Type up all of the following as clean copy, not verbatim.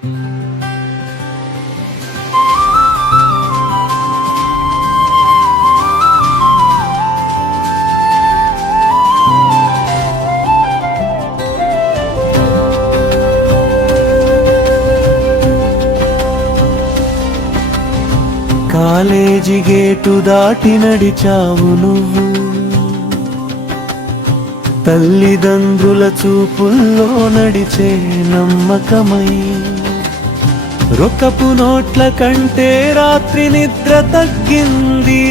College gate దాటి నడిచావు నువ్వు, తల్లిదండ్రుల చూపుల్లో నడిచే నమ్మకమై. రొక్కపు నోట్ల కంటే రాత్రి నిద్ర తగ్గింది,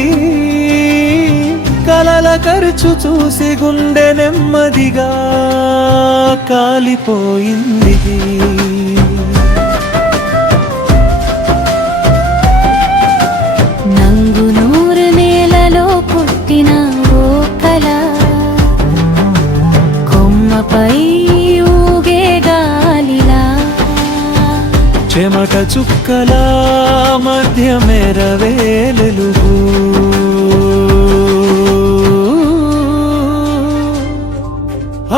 కలల ఖర్చు చూసి గుండె నెమ్మదిగా కాలిపోయింది. చెమట చుక్కల మధ్య మెరవేలెలుగు,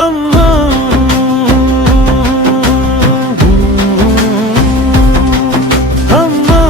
అమ్మా అమ్మా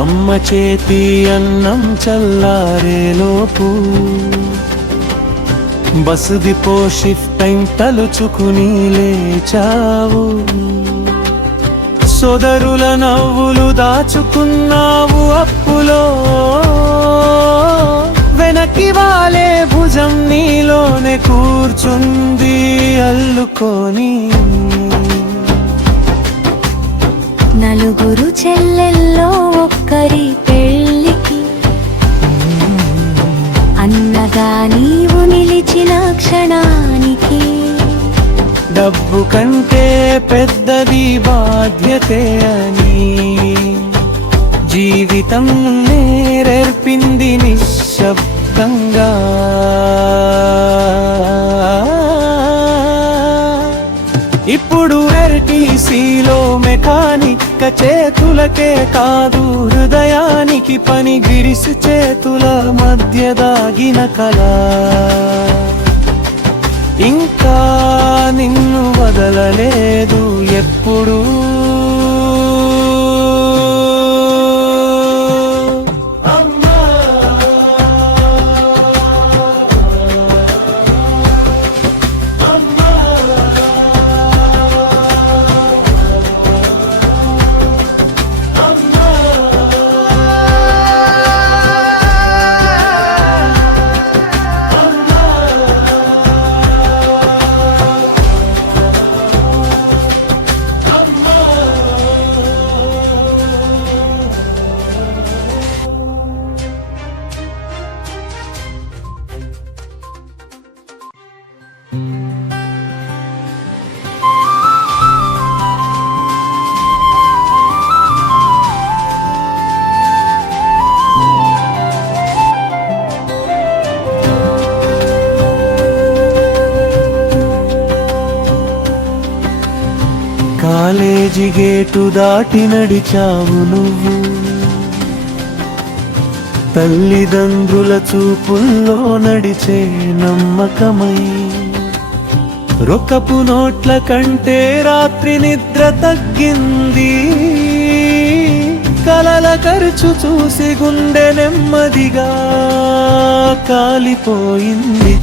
అమ్మ చేతి అన్నం చల్లారేలోపు బస్ డిపో షిఫ్ట్ టైం తలుచుకుని లేచావు. సోదరుల నవ్వులు దాచుకున్నావు అప్పులో, వెనక్కి వాలే భుజం నీలోనే కూర్చుంది అల్లుకొని. నలుగురు చెల్లెల్లో ఒక్కరి పెళ్ళికి అన్నగా నీవు నిలిచిన క్షణానికి, డబ్బు కంటే పెద్దది బాధ్యతే అని జీవితం నేర్పింది నిశ్శబ్దంగా. ఇప్పుడు ఆర్టీసీలో మెకానిక్ చేతులకే కాదు, హృదయానికి పని గిరిసి చేతుల మధ్య దాగిన కళ ఇంకా నిన్ను వదలలేదు ఎప్పుడు. కాలేజీ గేటు దాటి నడిచావు నువ్వు, తల్లిదండ్రుల చూపుల్లో నడిచే నమ్మకమై. రొక్కపు నోట్ల కంటే రాత్రి నిద్ర తగ్గింది, కలల ఖర్చు చూసి గుండె నెమ్మదిగా కాలిపోయింది.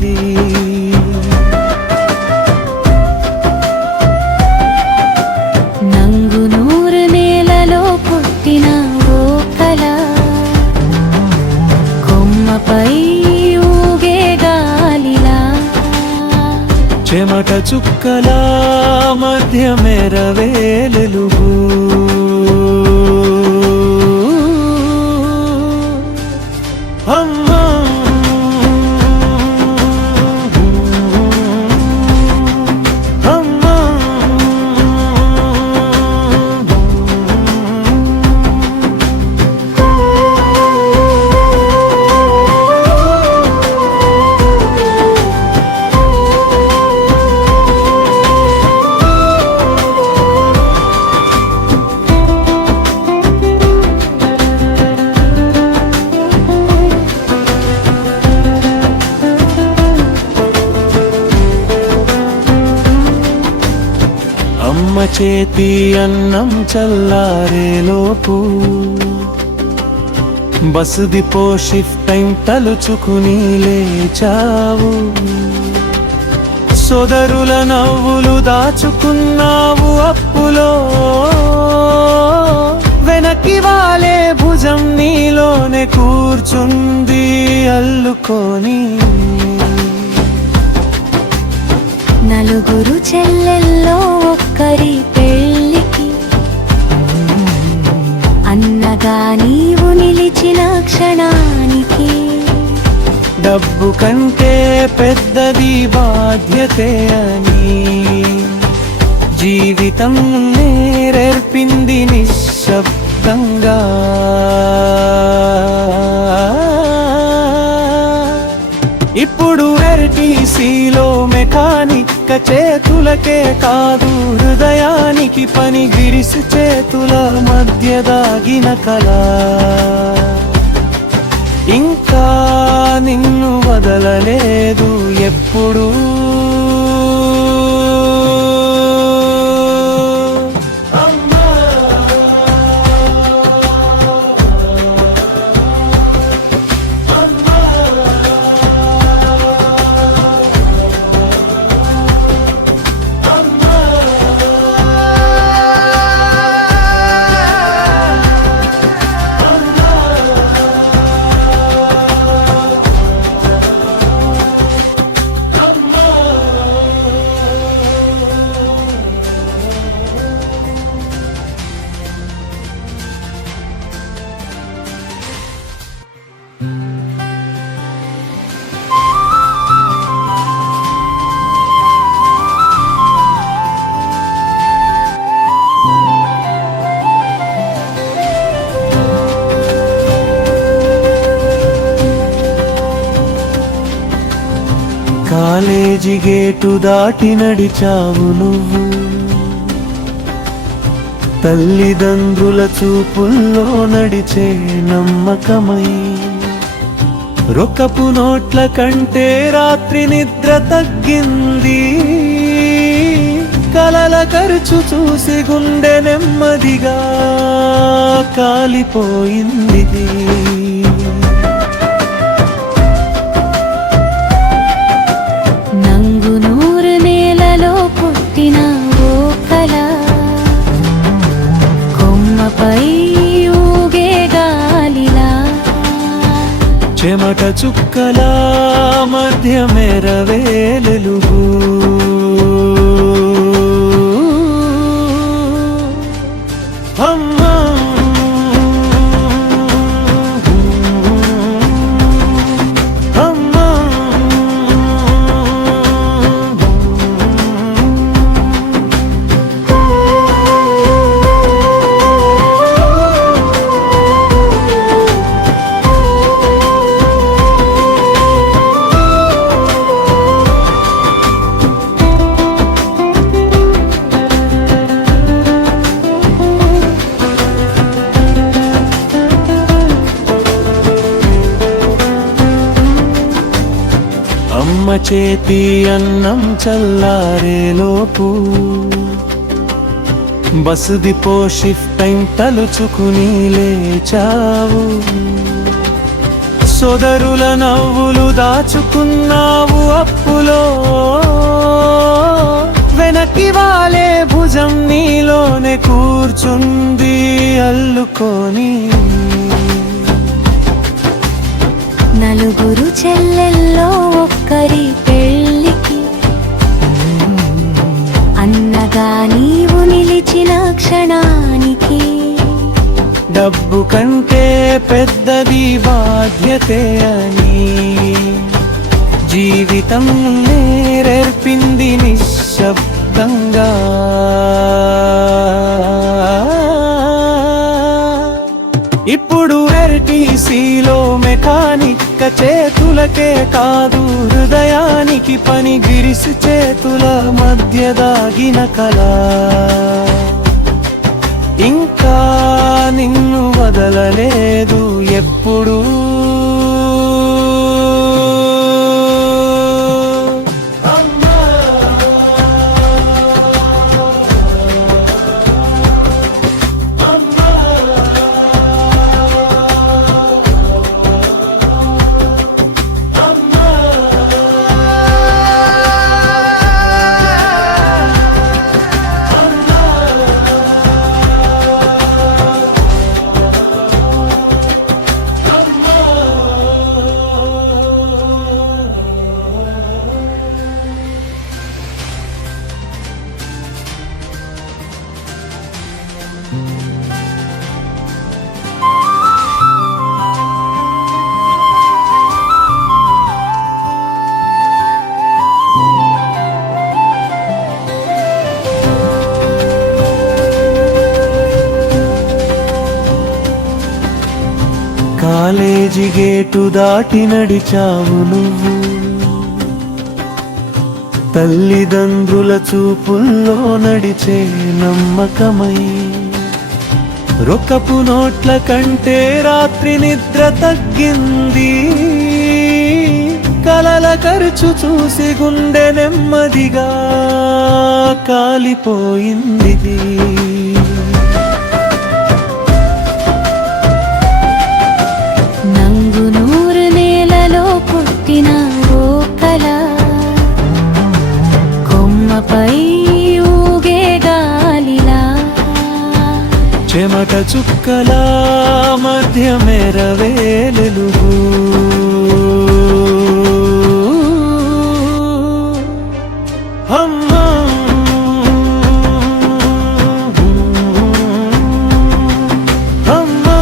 చెమట చుక్కల మధ్య మెరవేలెలుగు, అమ్మా అమ్మా చేతి అన్నం చల్లారేలోపు బస్ డిపో షిఫ్ట్ టైం తలుచుకుని లేచావు. సోదరుల నవ్వులు దాచుకున్నావు అప్పులో, వెనక్కి వాలే భుజం నీలోనే కూర్చుంది అల్లుకొని. నలుగురు చెల్లెల్లో ఒక్కరి పెళ్ళికి అన్నగా నీవు నిలిచిన క్షణానికి డబ్బు కంటే పెద్దది బాధ్యతే అని జీవితం నేర్పింది నిశ్శబ్దంగా. ఇప్పుడు ఆర్టీసీలో మెకానిక్ చేతులకే కాదు హృదయానికి పని, గిరిసి చేతుల మధ్య దాగిన కళ ఇంకా నిన్ను వదలలేదు ఎప్పుడు. కాలేజీ గేటు దాటి నడిచావు నువ్వు, తల్లిదండ్రుల చూపుల్లో నడిచే నమ్మకమై. రొక్కపు నోట్ల కంటే రాత్రి నిద్ర తగ్గింది, కలల ఖర్చు చూసి గుండె నెమ్మదిగా కాలిపోయింది. చెమట చుక్కల మధ్య మెరవేలుగు, అమ్మా అమ్మా అమ్మ చేతి అన్నం చల్లారేలోపు బస్ డిపో షిఫ్ట్ టైం తలుచుకుని లేచావు. సోదరుల నవ్వులు దాచుకున్నావు అప్పులో, వెనక్కి వాలే భుజం నీలోనే కూర్చుంది అల్లుకొని. నలుగురు చెల్లెల్లో ఒక్కరి పెళ్ళికి అన్నగా నీవు నిలిచిన క్షణానికి డబ్బు కంటే పెద్దది బాధ్యతే అని జీవితం నేర్పింది నిశ్శబ్దంగా. ఇప్పుడు ఆర్టీసీలో మెకానిక్ చేతులకే కాదు హృదయానికి పని, గిరిసి చేతుల మధ్య దాగిన కళ ఇంకా నిన్ను వదలలేదు ఎప్పుడు. కాలేజీ గేటు దాటి నడిచావు నువ్వు, తల్లిదండ్రుల చూపుల్లో నడిచే నమ్మకమై. రొక్కపు నోట్ల కంటే రాత్రి నిద్ర తగ్గింది, కలల ఖర్చు చూసి గుండె నెమ్మదిగా కాలిపోయింది. నంగునూరు నేలలో పుట్టిన ఓ కల, కొమ్మపై ఊగే గాలిలా, చెమట చుక్కల మధ్య మెరవేలుగు. అమ్మా అమ్మా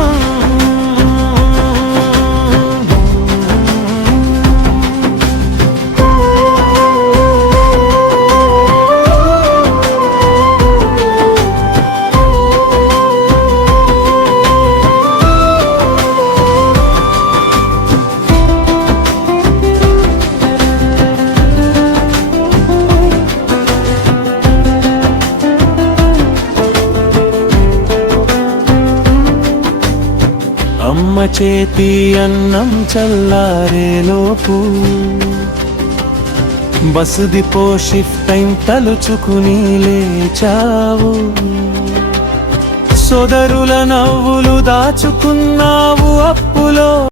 అమ్మ చేతి అన్నం చల్లారేలోపు, బస్ డిపో షిఫ్ట్ టైం తలుచుకుని లేచావు. సోదరుల నవ్వులు దాచుకున్నావు అప్పులో.